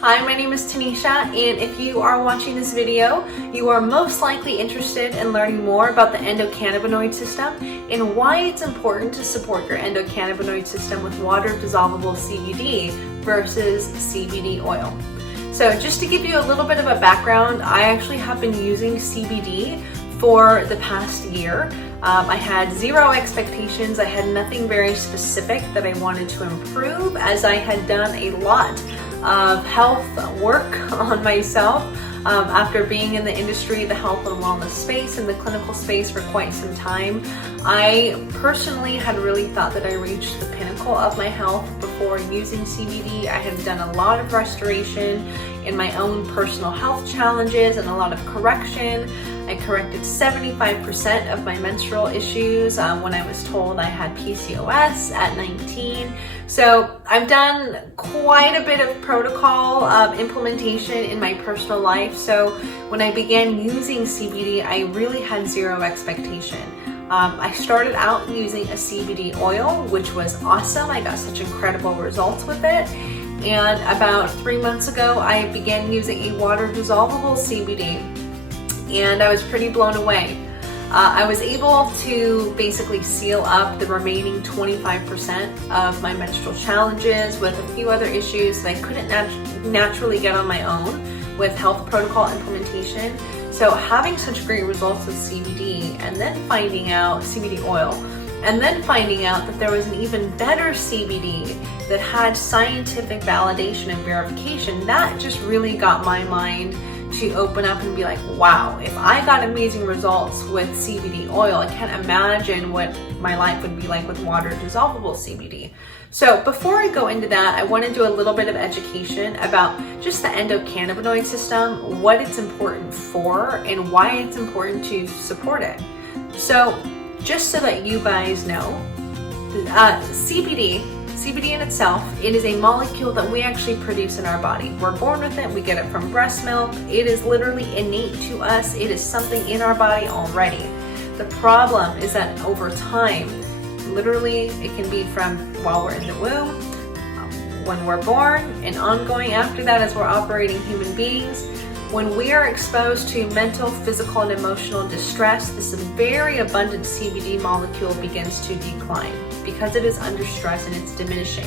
Hi, my name is Tanisha, and if you are watching this video, you are most likely interested in learning more about the endocannabinoid system and why it's important to support your endocannabinoid system with water-dissolvable CBD versus CBD oil. So just to give you a little bit of a background, I actually have been using CBD for the past year. I had zero expectations. I had nothing very specific that I wanted to improve, as I had done a lot of health work on myself after being in the industry, the health and wellness space, and the clinical space for quite some time. I personally had really thought that I reached the pinnacle of my health before using CBD. I had done a lot of restoration in my own personal health challenges and a lot of correction. I corrected 75% of my menstrual issues when I was told I had PCOS at 19. So I've done quite a bit of protocol implementation in my personal life. So when I began using CBD, I really had zero expectation. I started out using a CBD oil, which was awesome. I got such incredible results with it. And about 3 months ago, I began using a water-dissolvable CBD, and I was pretty blown away. I was able to basically seal up the remaining 25% of my menstrual challenges with a few other issues that I couldn't naturally get on my own with health protocol implementation. So having such great results with CBD and then finding out CBD oil, and then finding out that there was an even better CBD that had scientific validation and verification, that just really got my mind to open up and be like, wow, if I got amazing results with CBD oil, I can't imagine what my life would be like with water dissolvable CBD. So before I go into that, I want to do a little bit of education about just the endocannabinoid system, what it's important for, and why it's important to support it. So just so that you guys know, CBD in itself, it is a molecule that we actually produce in our body. We're born with it, we get it from breast milk. It is literally innate to us. It is something in our body already. The problem is that over time, literally it can be from while we're in the womb, when we're born, and ongoing after that as we're operating human beings. When we are exposed to mental, physical, and emotional distress, this very abundant CBD molecule begins to decline because it is under stress and it's diminishing.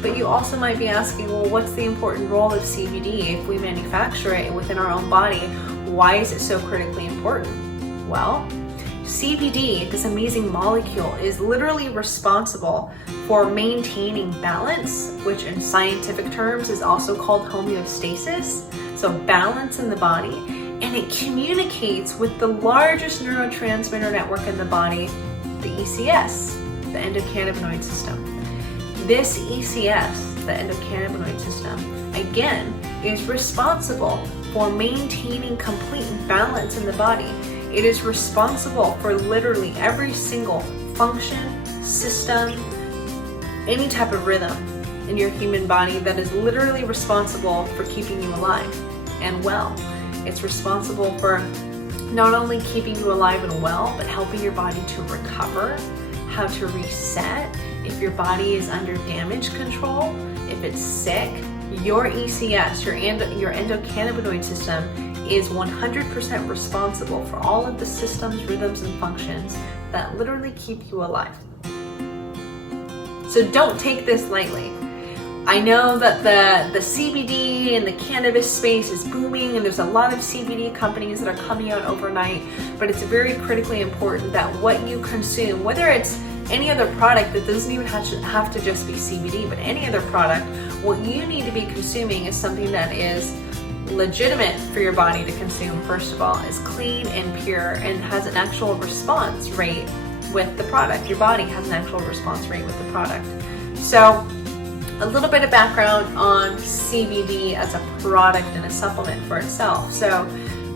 But you also might be asking, well, what's the important role of CBD if we manufacture it within our own body? Why is it so critically important? Well, CBD, this amazing molecule, is literally responsible for maintaining balance, which in scientific terms is also called homeostasis. So balance in the body, and it communicates with the largest neurotransmitter network in the body, the ECS, the endocannabinoid system. This ECS, the endocannabinoid system, again, is responsible for maintaining complete balance in the body. It is responsible for literally every single function, system, any type of rhythm in your human body that is literally responsible for keeping you alive and well. It's responsible for not only keeping you alive and well, but helping your body to recover, how to reset. If your body is under damage control, if it's sick, your ECS, your endocannabinoid system, is 100% responsible for all of the systems, rhythms, and functions that literally keep you alive. So don't take this lightly. I know that the CBD and the cannabis space is booming, and there's a lot of CBD companies that are coming out overnight, but it's very critically important that what you consume, whether it's any other product that doesn't even have to just be CBD, but any other product, what you need to be consuming is something that is legitimate for your body to consume, first of all, is clean and pure, and has an actual response rate with the product. Your body has an actual response rate with the product. So a little bit of background on CBD as a product and a supplement for itself. So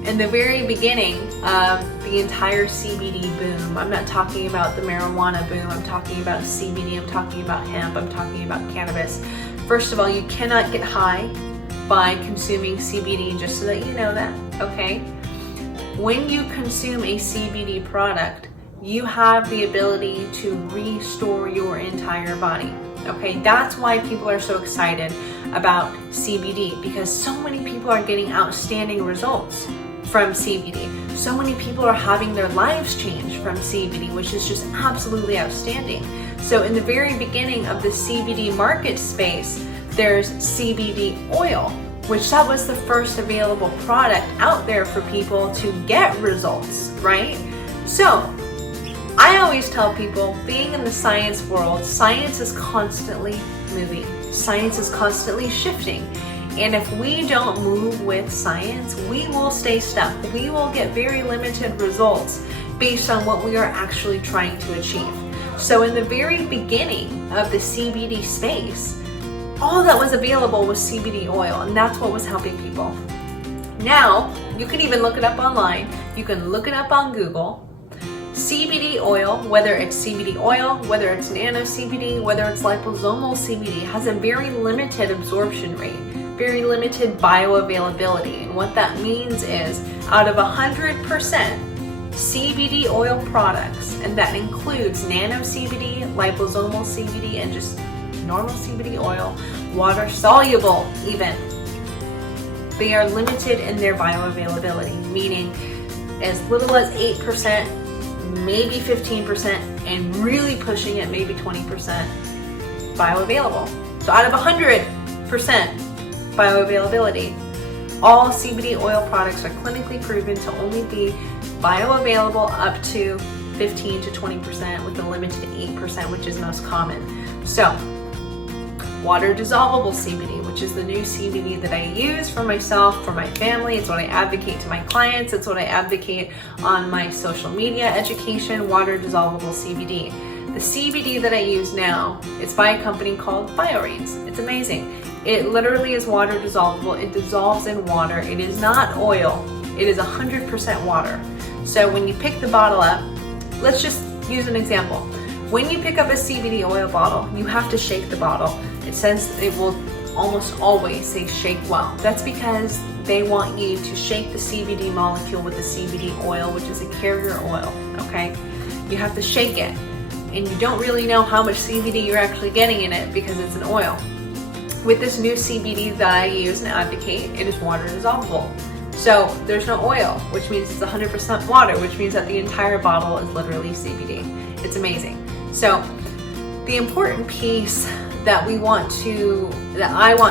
in the very beginning of the entire CBD boom, I'm not talking about the marijuana boom, I'm talking about CBD, I'm talking about hemp, I'm talking about cannabis. First of all, you cannot get high by consuming CBD, just so that you know that, okay? When you consume a CBD product, you have the ability to restore your entire body. Okay, that's why people are so excited about CBD because so many people are getting outstanding results from CBD. So many people are having their lives changed from CBD, which is just absolutely outstanding. So in the very beginning of the CBD market space, there's CBD oil, which that was the first available product out there for people to get results, right? So I always tell people, being in the science world, science is constantly moving. Science is constantly shifting. And if we don't move with science, we will stay stuck. We will get very limited results based on what we are actually trying to achieve. So in the very beginning of the CBD space, all that was available was CBD oil, and that's what was helping people. Now, you can even look it up online. You can look it up on Google. CBD oil, whether it's CBD oil, whether it's nano CBD, whether it's liposomal CBD, has a very limited absorption rate, very limited bioavailability. And what that means is, out of 100% CBD oil products, and that includes nano CBD, liposomal CBD, and just normal CBD oil, water soluble even, they are limited in their bioavailability, meaning as little as 8%, maybe 15%, and really pushing it maybe 20% bioavailable. So out of 100% bioavailability, all CBD oil products are clinically proven to only be bioavailable up to 15 to 20% with a limited 8%, which is most common. So water dissolvable CBD, which is the new CBD that I use for myself, for my family. It's what I advocate to my clients. It's what I advocate on my social media education, water dissolvable CBD. The CBD that I use now, it's by a company called BioReigns. It's amazing. It literally is water dissolvable. It dissolves in water. It is not oil. It is 100% water. So when you pick the bottle up, let's just use an example. When you pick up a CBD oil bottle, you have to shake the bottle. It says it will almost always say shake well. That's because they want you to shake the CBD molecule with the CBD oil, which is a carrier oil, okay? You have to shake it, and you don't really know how much CBD you're actually getting in it because it's an oil. With this new CBD that I use and advocate, it is water dissolvable. So there's no oil, which means it's 100% water, which means that the entire bottle is literally CBD. It's amazing. So the important piece that I want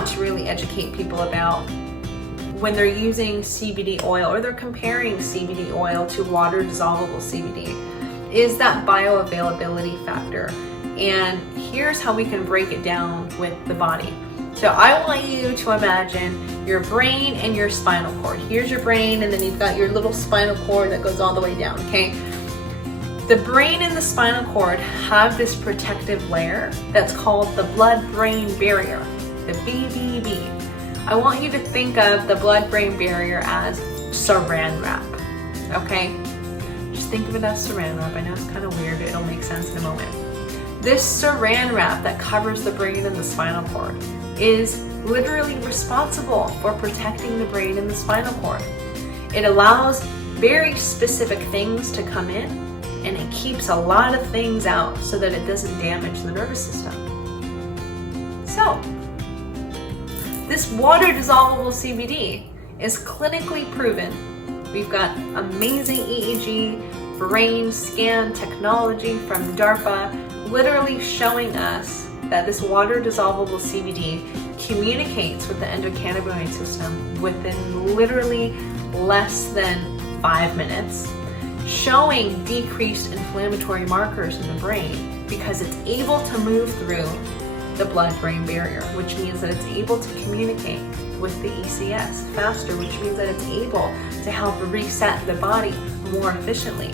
to really educate people about when they're using CBD oil or they're comparing CBD oil to water dissolvable CBD is that bioavailability factor. And here's how we can break it down with the body. So I want you to imagine your brain and your spinal cord. Here's your brain, and then you've got your little spinal cord that goes all the way down, okay? The brain and the spinal cord have this protective layer that's called the blood-brain barrier, the BBB. I want you to think of the blood-brain barrier as saran wrap, okay? Just think of it as saran wrap. I know it's kind of weird, it'll make sense in a moment. This saran wrap that covers the brain and the spinal cord is literally responsible for protecting the brain and the spinal cord. It allows very specific things to come in, and it keeps a lot of things out so that it doesn't damage the nervous system. So, this water dissolvable CBD is clinically proven. We've got amazing EEG, brain scan technology from DARPA, literally showing us that this water dissolvable CBD communicates with the endocannabinoid system within literally less than 5 minutes, showing decreased inflammatory markers in the brain because it's able to move through the blood-brain barrier, which means that it's able to communicate with the ECS faster, which means that it's able to help reset the body more efficiently.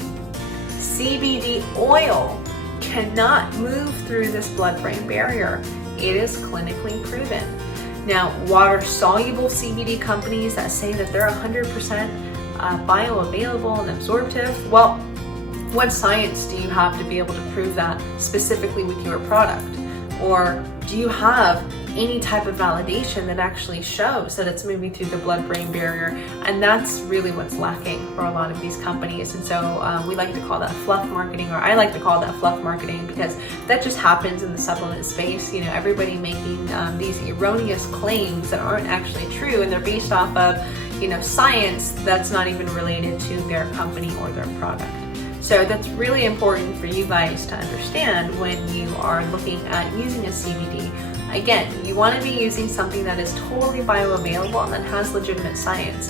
CBD oil cannot move through this blood-brain barrier. It is clinically proven. Now, water-soluble CBD companies that say that they're 100% bioavailable and absorptive, well, what science do you have to be able to prove that specifically with your product? Or do you have any type of validation that actually shows that it's moving through the blood-brain barrier. And that's really what's lacking for a lot of these companies. And so we like to call that fluff marketing, or I like to call that fluff marketing, because that just happens in the supplement space. You know, everybody making these erroneous claims that aren't actually true, and they're based off of, you know, science that's not even related to their company or their product. So that's really important for you guys to understand when you are looking at using a CBD. Again, you want to be using something that is totally bioavailable and that has legitimate science.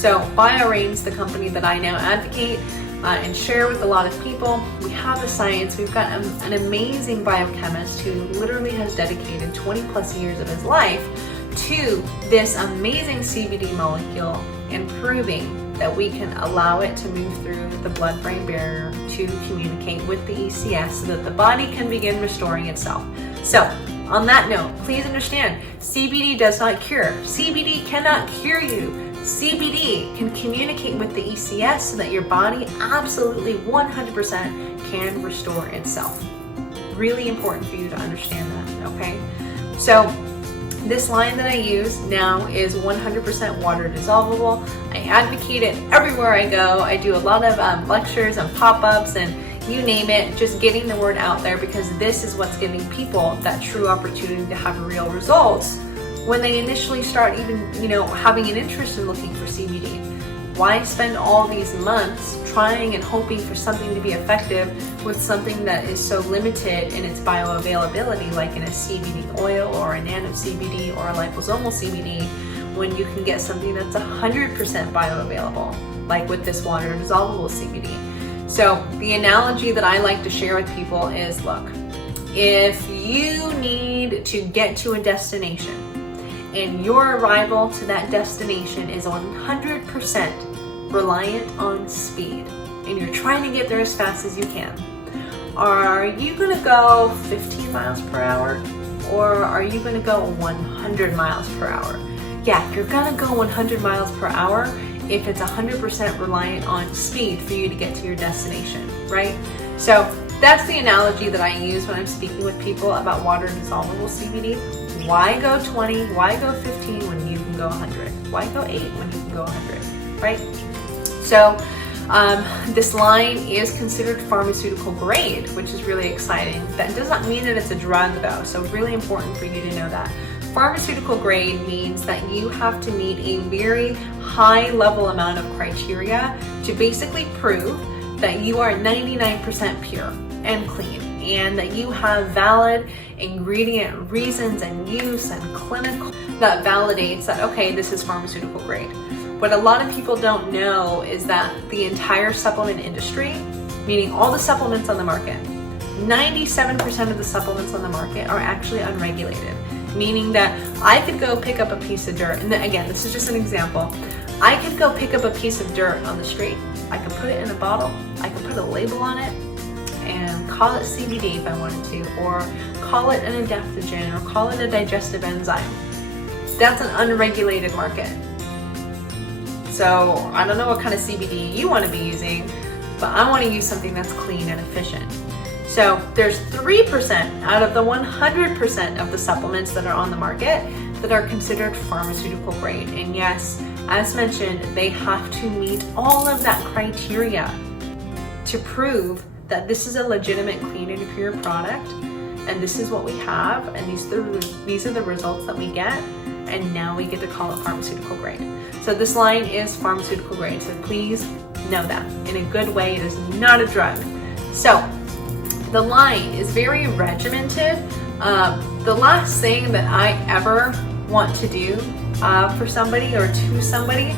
So BioReigns, the company that I now advocate and share with a lot of people, we have the science. We've got an amazing biochemist who literally has dedicated 20 plus years of his life to this amazing CBD molecule and proving that we can allow it to move through the blood-brain barrier to communicate with the ECS so that the body can begin restoring itself. So on that note, please understand, CBD does not cure. CBD cannot cure you. CBD can communicate with the ECS so that your body absolutely 100% can restore itself. Really important for you to understand that, okay? So this line that I use now is 100% water dissolvable. I advocate it everywhere I go. I do a lot of lectures and pop-ups and you name it, just getting the word out there, because this is what's giving people that true opportunity to have real results when they initially start even, you know, having an interest in looking for CBD. Why spend all these months trying and hoping for something to be effective with something that is so limited in its bioavailability, like in a CBD oil or a nano CBD or a liposomal CBD, when you can get something that's 100% bioavailable, like with this water dissolvable CBD. So the analogy that I like to share with people is, look, if you need to get to a destination and your arrival to that destination is 100% reliant on speed, and you're trying to get there as fast as you can, are you gonna go 15 miles per hour or are you gonna go 100 miles per hour? Yeah, you're gonna go 100 miles per hour if it's 100% reliant on speed for you to get to your destination, right? So that's the analogy that I use when I'm speaking with people about water dissolvable CBD. Why go 20? Why go 15 when you can go 100? Why go 8 when you can go 100, right? So this line is considered pharmaceutical grade, which is really exciting. That does not mean that it's a drug though, so really important for you to know that. Pharmaceutical grade means that you have to meet a very high level amount of criteria to basically prove that you are 99% pure and clean, and that you have valid ingredient reasons and use and clinical that validates that, okay, this is pharmaceutical grade. What a lot of people don't know is that the entire supplement industry, meaning all the supplements on the market, 97% of the supplements on the market are actually unregulated. Meaning that I could go pick up a piece of dirt, and again, this is just an example. I could go pick up a piece of dirt on the street. I could put it in a bottle. I could put a label on it and call it CBD if I wanted to, or call it an adaptogen, or call it a digestive enzyme. That's an unregulated market. So I don't know what kind of CBD you want to be using, but I want to use something that's clean and efficient. So there's 3% out of the 100% of the supplements that are on the market that are considered pharmaceutical grade. And yes, as mentioned, they have to meet all of that criteria to prove that this is a legitimate, clean and pure product. And this is what we have, and these are the results that we get, and now we get to call it pharmaceutical grade. So this line is pharmaceutical grade, so please know that. In a good way, it is not a drug. So the line is very regimented. The last thing that I ever want to do for somebody or to somebody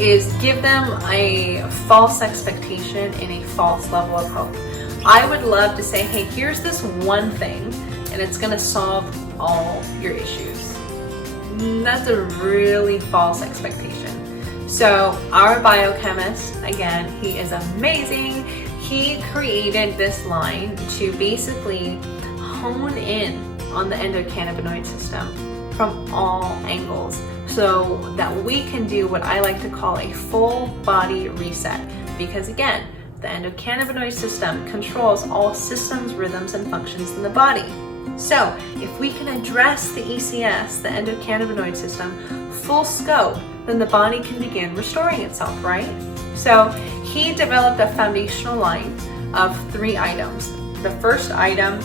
is give them a false expectation and a false level of hope. I would love to say, hey, here's this one thing and it's gonna solve all your issues. That's a really false expectation. So our biochemist, again, he is amazing. He created this line to basically hone in on the endocannabinoid system from all angles so that we can do what I like to call a full body reset. Because again, the endocannabinoid system controls all systems, rhythms, and functions in the body. So if we can address the ECS, the endocannabinoid system, full scope, then the body can begin restoring itself, right? So he developed a foundational line of 3 items. The first item,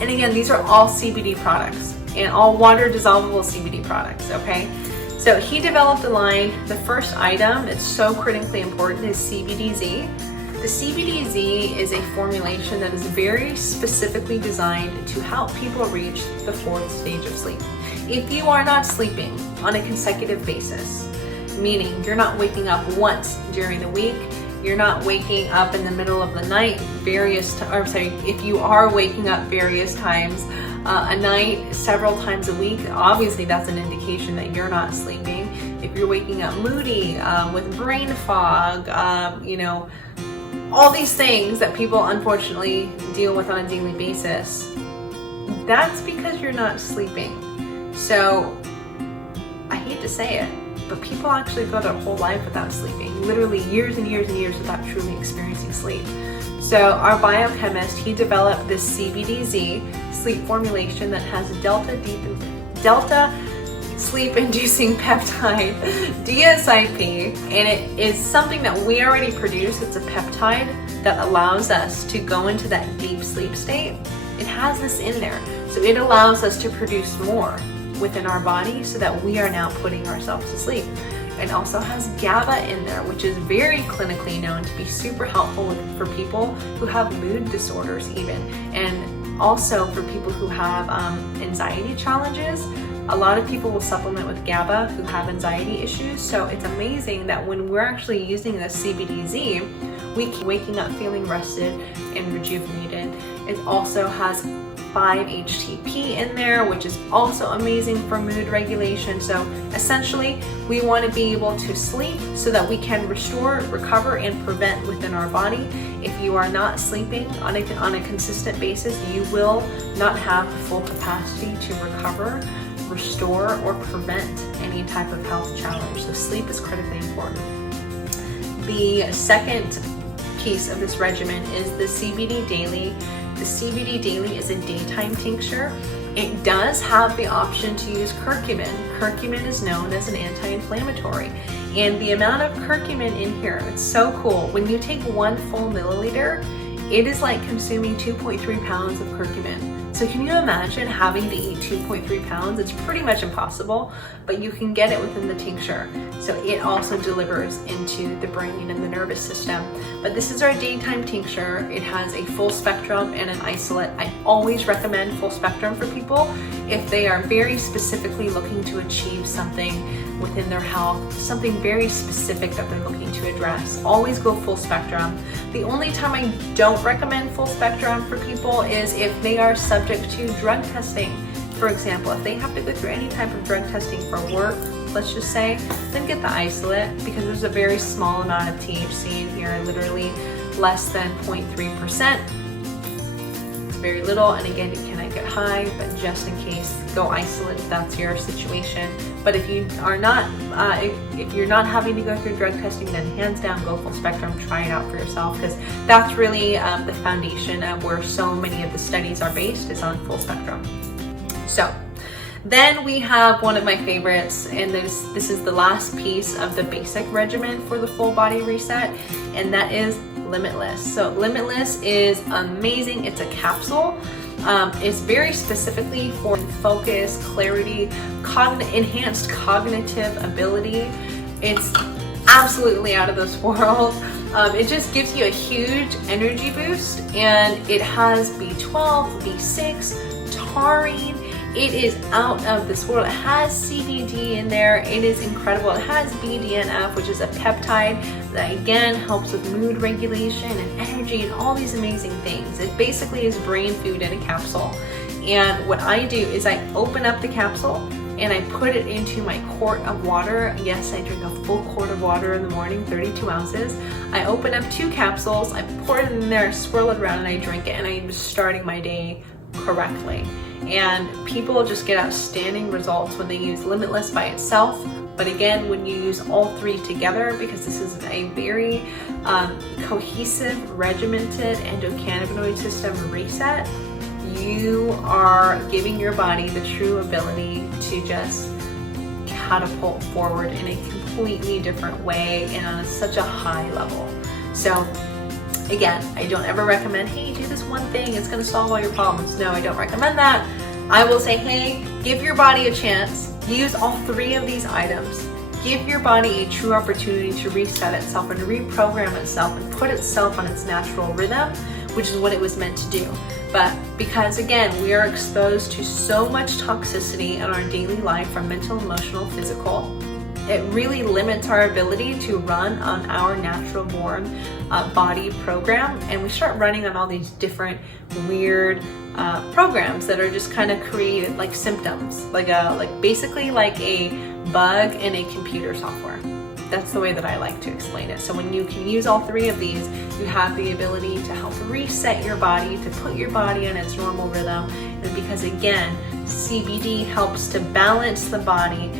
and again, these are all CBD products and all water dissolvable CBD products, okay? So he developed a line. The first item, it's so critically important, is CBDZ. The CBDZ is a formulation that is very specifically designed to help people reach the 4th stage of sleep. If you are not sleeping on a consecutive basis, meaning you're not waking up once during the week, you're not waking up in the middle of the night if you are waking up various times a night, several times a week, obviously that's an indication that you're not sleeping. If you're waking up moody, with brain fog, all these things that people unfortunately deal with on a daily basis, that's because you're not sleeping. So I hate to say it, but people actually go their whole life without sleeping, literally years and years and years without truly experiencing sleep. So our biochemist, he developed this CBDZ sleep formulation that has delta sleep-inducing peptide, DSIP, and it is something that we already produce. It's a peptide that allows us to go into that deep sleep state. It has this in there, so it allows us to produce more within our body so that we are now putting ourselves to sleep. It also has GABA in there, which is very clinically known to be super helpful for people who have mood disorders even, and also for people who have anxiety challenges. A lot of people will supplement with GABA who have anxiety issues, so it's amazing that when we're actually using the CBDZ, we keep waking up feeling rested and rejuvenated. It also has 5-HTP in there, which is also amazing for mood regulation. So essentially, we want to be able to sleep so that we can restore, recover, and prevent within our body. If you are not sleeping on a consistent basis, you will not have the full capacity to recover, restore, or prevent any type of health challenge. So sleep is critically important. The second piece of this regimen is the CBD Daily. The CBD Daily is a daytime tincture. It does have the option to use curcumin. Curcumin is known as an anti-inflammatory. And the amount of curcumin in here, it's so cool. When you take 1 full milliliter, it is like consuming 2.3 pounds of curcumin. So can you imagine having to eat 2.3 pounds? It's pretty much impossible, but you can get it within the tincture. So it also delivers into the brain and the nervous system. But this is our daytime tincture. It has a full spectrum and an isolate. I always recommend full spectrum for people if they are very specifically looking to achieve something within their health, something very specific that they're looking to address. Always go full spectrum. The only time I don't recommend full spectrum for people is if they are subject to drug testing. For example, if they have to go through any type of drug testing for work, let's just say, then get the isolate, because there's a very small amount of THC in here, literally less than 0.3%. It's very little, and again, it cannot get high, but just in case, go isolate if that's your situation. But if you are not, if you're not having to go through drug testing, then hands down, go full spectrum, try it out for yourself, because that's really the foundation of where so many of the studies are based, is on full spectrum. So then we have one of my favorites, and this is the last piece of the basic regimen for the full body reset, and that is Limitless. So Limitless is amazing. It's a capsule. It's very specifically for focus, clarity, enhanced cognitive ability. It's absolutely out of this world. It just gives you a huge energy boost, and it has B12, B6, taurine. It is out of this world. It has CBD in there. It is incredible. It has BDNF, which is a peptide that again helps with mood regulation and energy and all these amazing things. It basically is brain food in a capsule. And what I do is I open up the capsule and I put it into my quart of water. Yes, I drink a full quart of water in the morning, 32 ounces. I open up 2 capsules, I pour it in there, swirl it around, and I drink it, and I'm starting my day correctly. And people just get outstanding results when they use Limitless by itself. But again, when you use all 3 together, because this is a very cohesive, regimented endocannabinoid system reset, you are giving your body the true ability to just catapult forward in a completely different way and on such a high level. So again, I don't ever recommend, hey, do this one thing, it's gonna solve all your problems. No, I don't recommend that. I will say, hey, give your body a chance, use all 3 of these items, give your body a true opportunity to reset itself and reprogram itself and put itself on its natural rhythm, which is what it was meant to do. But because again, we are exposed to so much toxicity in our daily life from mental, emotional, physical, it really limits our ability to run on our natural born body program, and we start running on all these different weird programs that are just kind of created like symptoms, like basically like a bug in a computer software. That's the way that I like to explain it. So when you can use all 3 of these, you have the ability to help reset your body, to put your body on its normal rhythm. And because again, CBD helps to balance the body.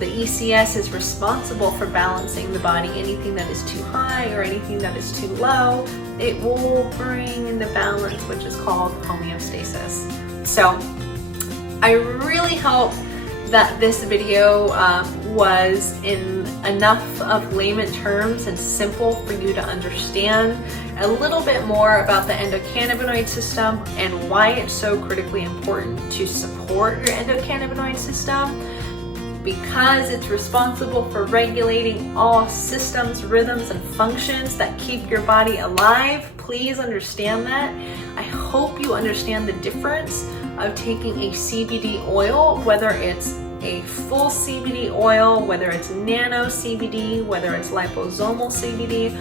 The ECS is responsible for balancing the body. Anything that is too high or anything that is too low, it will bring into balance, which is called homeostasis. So I really hope that this video was in enough of layman terms and simple for you to understand a little bit more about the endocannabinoid system and why it's so critically important to support your endocannabinoid system, because it's responsible for regulating all systems, rhythms, and functions that keep your body alive. Please understand that. I hope you understand the difference of taking a CBD oil, whether it's a full CBD oil, whether it's nano CBD, whether it's liposomal CBD.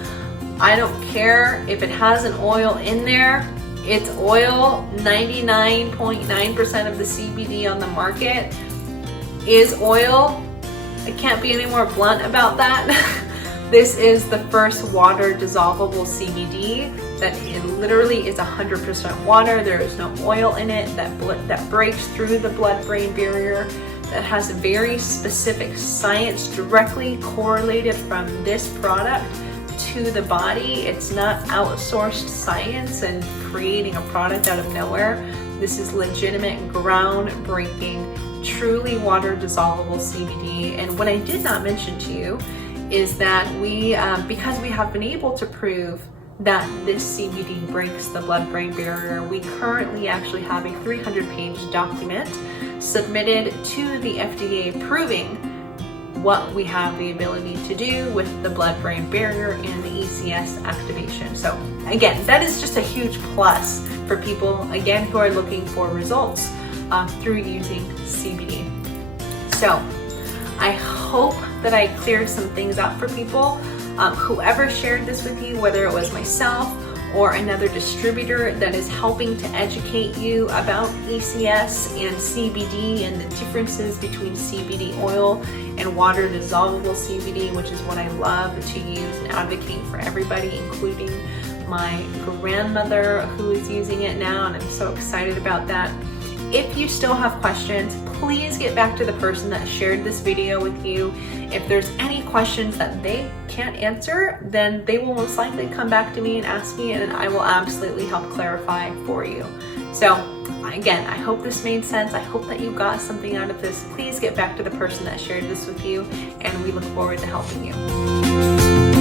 I don't care if it has an oil in there. It's oil. 99.9% of the CBD on the market is oil. I can't be any more blunt about that. This is the first water dissolvable CBD that it literally is 100% water. There is no oil in it that breaks through the blood-brain barrier, that has very specific science directly correlated from this product to the body. It's not outsourced science and creating a product out of nowhere. This is legitimate, groundbreaking, truly water dissolvable CBD. And what I did not mention to you is that we, because we have been able to prove that this CBD breaks the blood-brain barrier, we currently actually have a 300-page document submitted to the FDA proving what we have the ability to do with the blood-brain barrier and the ECS activation. So again, that is just a huge plus for people, again, who are looking for results through using CBD. So I hope that I cleared some things up for people. Whoever shared this with you, whether it was myself or another distributor that is helping to educate you about ECS and CBD and the differences between CBD oil and water dissolvable CBD, which is what I love to use and advocate for everybody, including my grandmother who is using it now, and I'm so excited about that. If you still have questions, please get back to the person that shared this video with you. If there's any questions that they can't answer, then they will most likely come back to me and ask me, and I will absolutely help clarify for you. So again, I hope this made sense. I hope that you got something out of this. Please get back to the person that shared this with you, and we look forward to helping you.